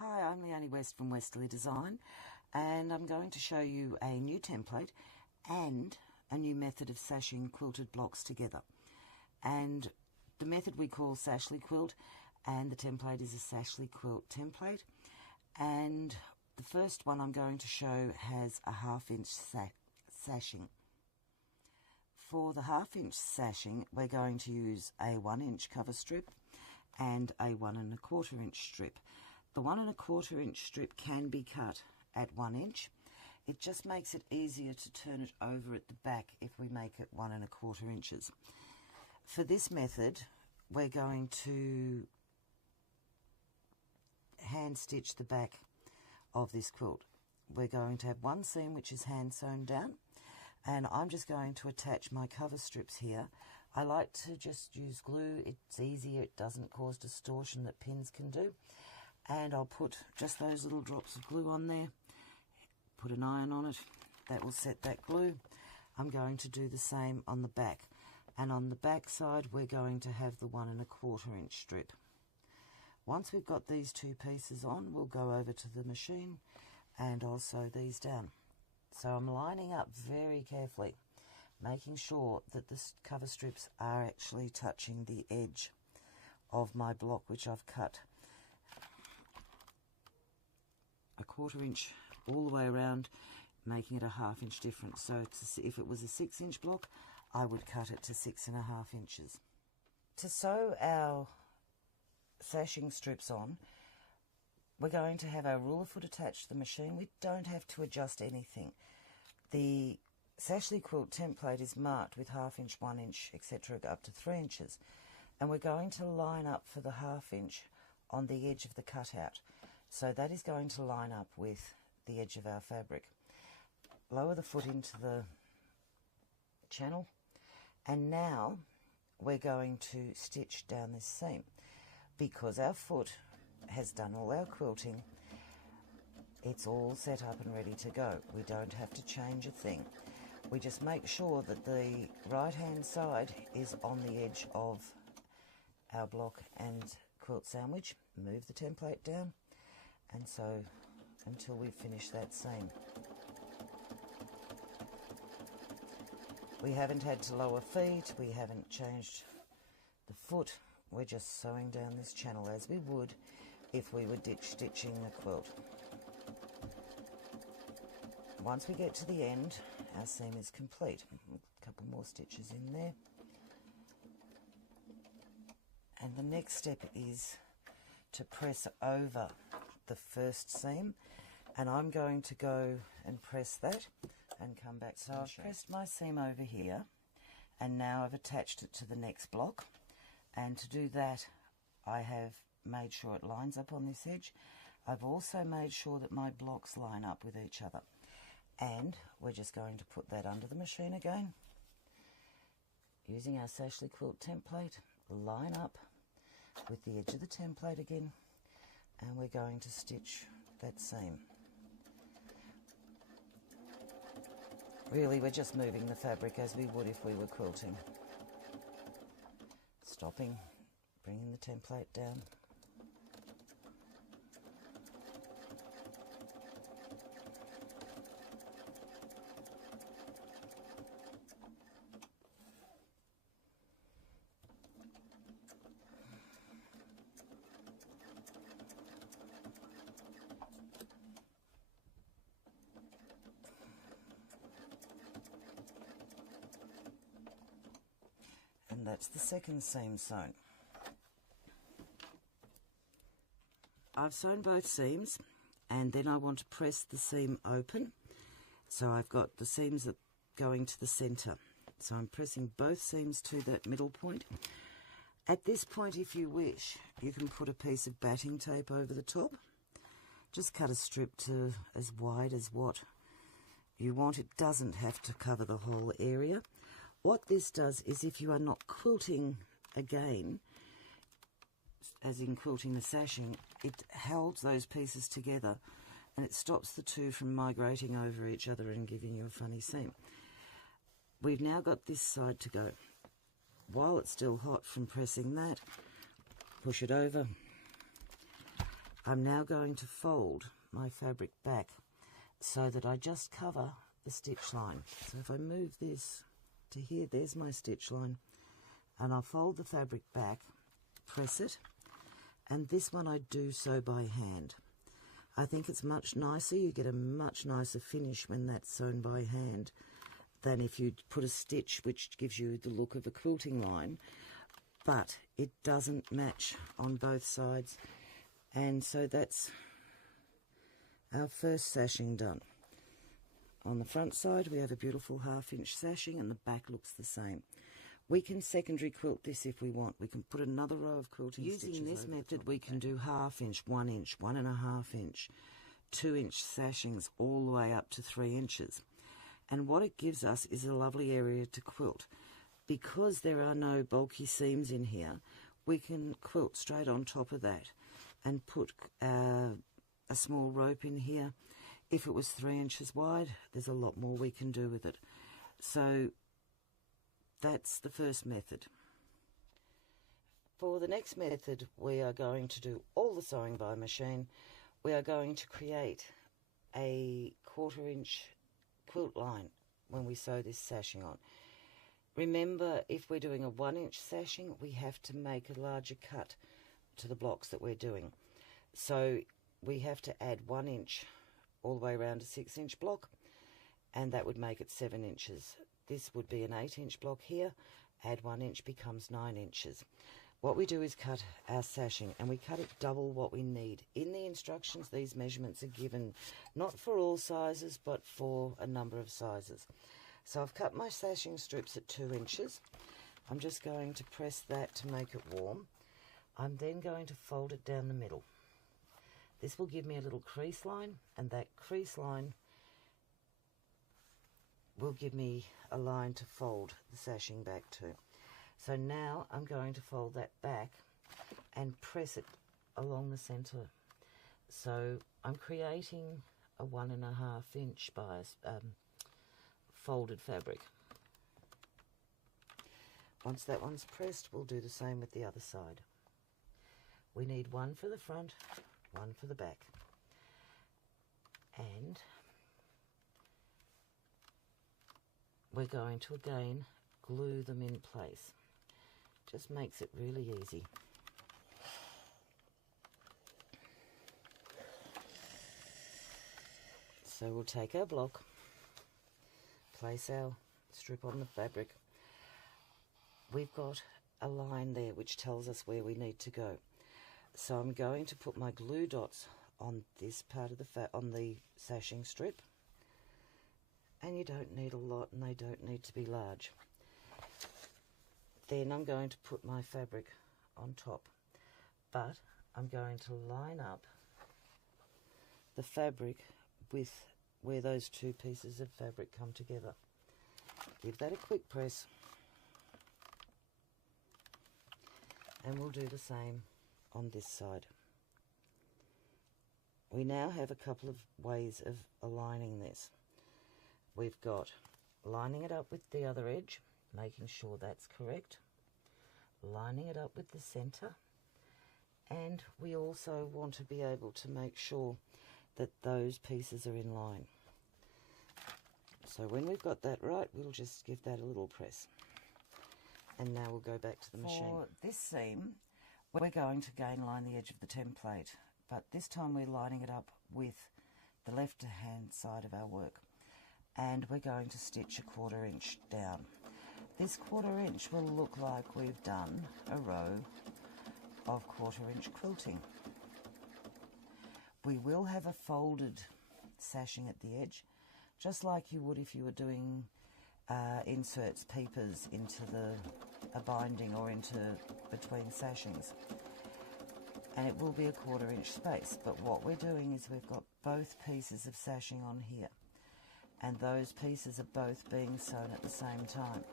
Hi, I'm Leonie West from Westerly Design, and I'm going to show you a new template and a new method of sashing quilted blocks together. And the method we call Sashly Quilt, and the template is a Sashly Quilt template. And the first one I'm going to show has a 1/2 inch sashing. For the 1/2 inch sashing, we're going to use a 1 inch cover strip and a 1 1/4 inch strip. The 1 1/4 inch strip can be cut at 1 inch. It just makes it easier to turn it over at the back if we make it 1 1/4 inches. For this method, we're going to hand stitch the back of this quilt. We're going to have one seam which is hand sewn down, and I'm just going to attach my cover strips here. I like to just use glue. It's easier, it doesn't cause distortion that pins can do. And I'll put just those little drops of glue on there, put an iron on it, that will set that glue. I'm going to do the same on the back, and on the back side we're going to have the 1 1/4 inch strip. Once we've got these two pieces on, we'll go over to the machine and I'll sew these down. So I'm lining up very carefully, making sure that the cover strips are actually touching the edge of my block, which I've cut 1/4 inch all the way around, making it a 1/2 inch difference. So if it was a 6 inch block, I would cut it to 6.5 inches. To sew our sashing strips on, we're going to have our ruler foot attached to the machine. We don't have to adjust anything. The Sashly Quilt template is marked with 1/2 inch, 1 inch, etc. up to 3 inches. And we're going to line up for the 1/2 inch on the edge of the cutout. So that is going to line up with the edge of our fabric. Lower the foot into the channel, and now we're going to stitch down this seam. Because our foot has done all our quilting, it's all set up and ready to go. We don't have to change a thing. We just make sure that the right hand side is on the edge of our block and quilt sandwich. Move the template down and sew until we finish that seam. We haven't had to lower feet, we haven't changed the foot. We're just sewing down this channel as we would if we were stitching the quilt. Once we get to the end, our seam is complete. A couple more stitches in there. And the next step is to press over the first seam, and I'm going to go and press that and come back. So I've pressed my seam over here, and now I've attached it to the next block. And to do that, I have made sure it lines up on this edge. I've also made sure that my blocks line up with each other. And we're just going to put that under the machine again. Using our Sashly Quilt template, line up with the edge of the template again, and we're going to stitch that seam. Really, we're just moving the fabric as we would if we were quilting. Stopping, bringing the template down. And that's the second seam sewn. I've sewn both seams, and then I want to press the seam open. So I've got the seams that going to the centre. So I'm pressing both seams to that middle point. At this point, if you wish, you can put a piece of batting tape over the top. Just cut a strip to as wide as what you want. It doesn't have to cover the whole area. What this does is, if you are not quilting again, as in quilting the sashing, it holds those pieces together and it stops the two from migrating over each other and giving you a funny seam. We've now got this side to go. While it's still hot from pressing that, push it over. I'm now going to fold my fabric back so that I just cover the stitch line. So if I move this to here, there's my stitch line, and I'll fold the fabric back, press it, and this one I do so by hand. I think it's much nicer, you get a much nicer finish when that's sewn by hand than if you put a stitch which gives you the look of a quilting line, but it doesn't match on both sides. And so that's our first sashing done. On the front side we have a beautiful 1/2 inch sashing and the back looks the same. We can secondary quilt this if we want. We can put another row of quilting stitches. Using this method we can do 1/2 inch, 1 inch, 1.5 inch, 2 inch sashings all the way up to 3 inches. And what it gives us is a lovely area to quilt. Because there are no bulky seams in here, we can quilt straight on top of that and put a small rope in here. If it was 3 inches wide, there's a lot more we can do with it. So that's the first method. For the next method, we are going to do all the sewing by machine. We are going to create a 1/4 inch quilt line when we sew this sashing on. Remember, if we're doing a 1 inch sashing, we have to make a larger cut to the blocks that we're doing. So we have to add 1 inch all the way around a 6 inch block, and that would make it 7 inches. This would be an 8 inch block here, add 1 inch becomes 9 inches. What we do is cut our sashing, and we cut it double what we need. In the instructions, these measurements are given not for all sizes, but for a number of sizes. So I've cut my sashing strips at 2 inches. I'm just going to press that to make it warm. I'm then going to fold it down the middle. This will give me a little crease line, and that crease line will give me a line to fold the sashing back to. So now I'm going to fold that back and press it along the centre. So I'm creating a 1.5 inch bias folded fabric. Once that one's pressed, we'll do the same with the other side. We need one for the front, one for the back, and we're going to again glue them in place. Just makes it really easy. So we'll take our block, place our strip on the fabric. We've got a line there which tells us where we need to go. So I'm going to put my glue dots on this part of on the sashing strip. And you don't need a lot, and they don't need to be large. Then I'm going to put my fabric on top, but I'm going to line up the fabric with where those two pieces of fabric come together. Give that a quick press, and we'll do the same on this side. We now have a couple of ways of aligning this. We've got lining it up with the other edge, making sure that's correct, lining it up with the center, and we also want to be able to make sure that those pieces are in line. So when we've got that right, we'll just give that a little press. And now we'll go back to the machine. For this seam, we're going to gain line the edge of the template, but this time we're lining it up with the left-hand side of our work. And we're going to stitch a 1/4 inch down. This 1/4 inch will look like we've done a row of 1/4 inch quilting. We will have a folded sashing at the edge, just like you would if you were doing inserts, peepers into a binding or into between sashings. And it will be a 1/4 inch space, but what we're doing is we've got both pieces of sashing on here, and those pieces are both being sewn at the same time.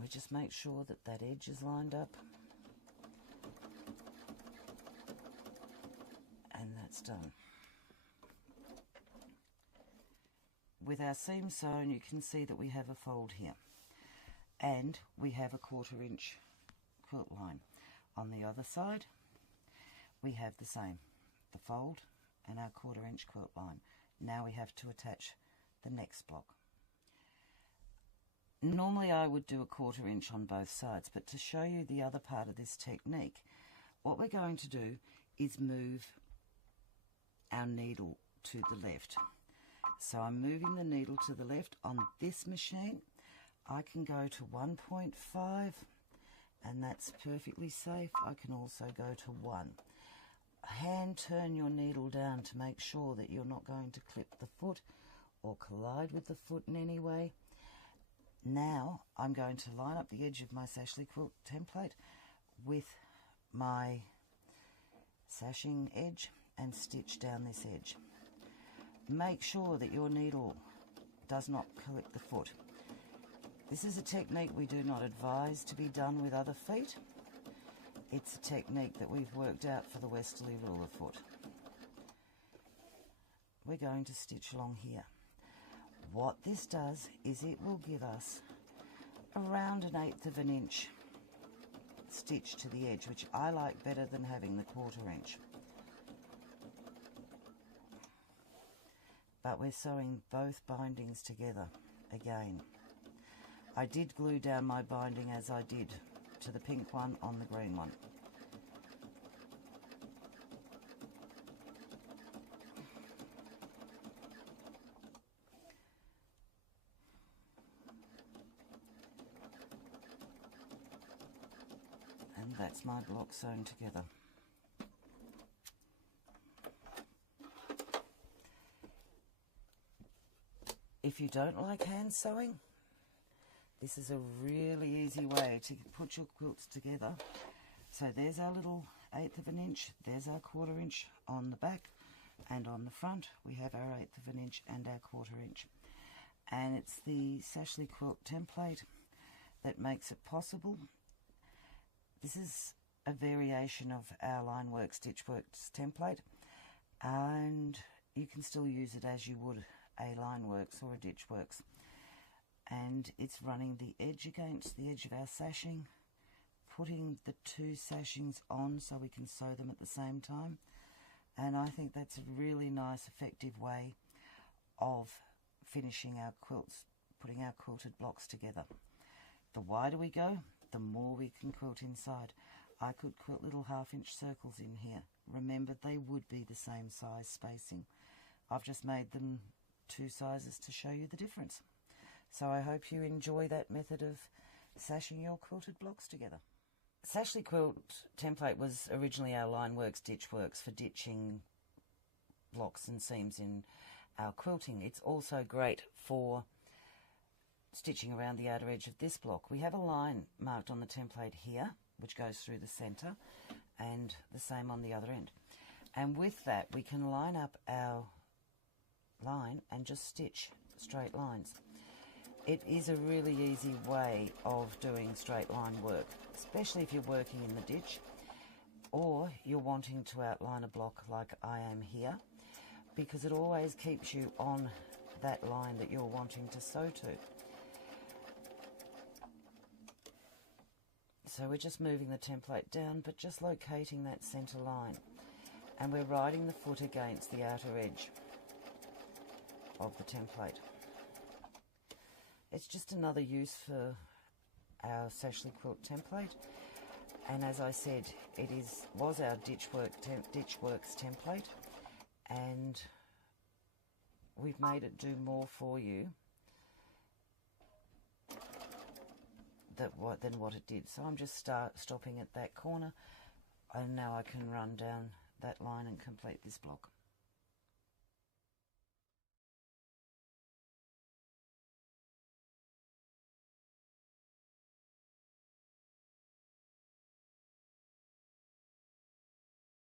We just make sure that that edge is lined up, and that's done. With our seam sewn, you can see that we have a fold here, and we have a 1/4 inch quilt line. On the other side we have the same, the fold and our 1/4 inch quilt line. Now we have to attach the next block. Normally I would do a 1/4 inch on both sides, but to show you the other part of this technique, what we're going to do is move our needle to the left. So I'm moving the needle to the left. On this machine I can go to 1.5 and that's perfectly safe. I can also go to 1. Hand turn your needle down to make sure that you're not going to clip the foot or collide with the foot in any way. Now I'm going to line up the edge of my sashly quilt template with my sashing edge and stitch down this edge. Make sure that your needle does not clip the foot. This is a technique we do not advise to be done with other feet. It's a technique that we've worked out for the westerly ruler foot. We're going to stitch along here. What this does is it will give us around 1/8 of an inch stitch to the edge, which I like better than having the 1/4 inch. But we're sewing both bindings together again. I did glue down my binding as I did to the pink one on the green one. And that's my block sewn together. If you don't like hand sewing, this is a really easy way to put your quilts together. So there's our little 1/8 of an inch, there's our 1/4 inch on the back, and on the front we have our 1/8 of an inch and our 1/4 inch. And it's the sashly quilt template that makes it possible. This is a variation of our line work stitchworks template, and you can still use it as you would a line works or a ditch works. And it's running the edge against the edge of our sashing, putting the 2 sashings on so we can sew them at the same time. And I think that's a really nice effective way of finishing our quilts, putting our quilted blocks together. The wider we go, the more we can quilt inside. I could quilt little 1/2 inch circles in here. Remember, they would be the same size spacing. I've just made them 2 sizes to show you the difference. So I hope you enjoy that method of sashing your quilted blocks together. Sashly quilt template was originally our line works ditch works for ditching blocks and seams in our quilting. It's also great for stitching around the outer edge of this block. We have a line marked on the template here which goes through the center, and the same on the other end. And with that we can line up our line and just stitch straight lines. It is a really easy way of doing straight line work, especially if you're working in the ditch or you're wanting to outline a block like I am here, because it always keeps you on that line that you're wanting to sew to. So we're just moving the template down, but just locating that center line, and we're riding the foot against the outer edge of the template. It's just another use for our sashly quilt template, and as I said, it was our ditch works template, and we've made it do more for you than what it did. So I'm just stopping at that corner, and now I can run down that line and complete this block.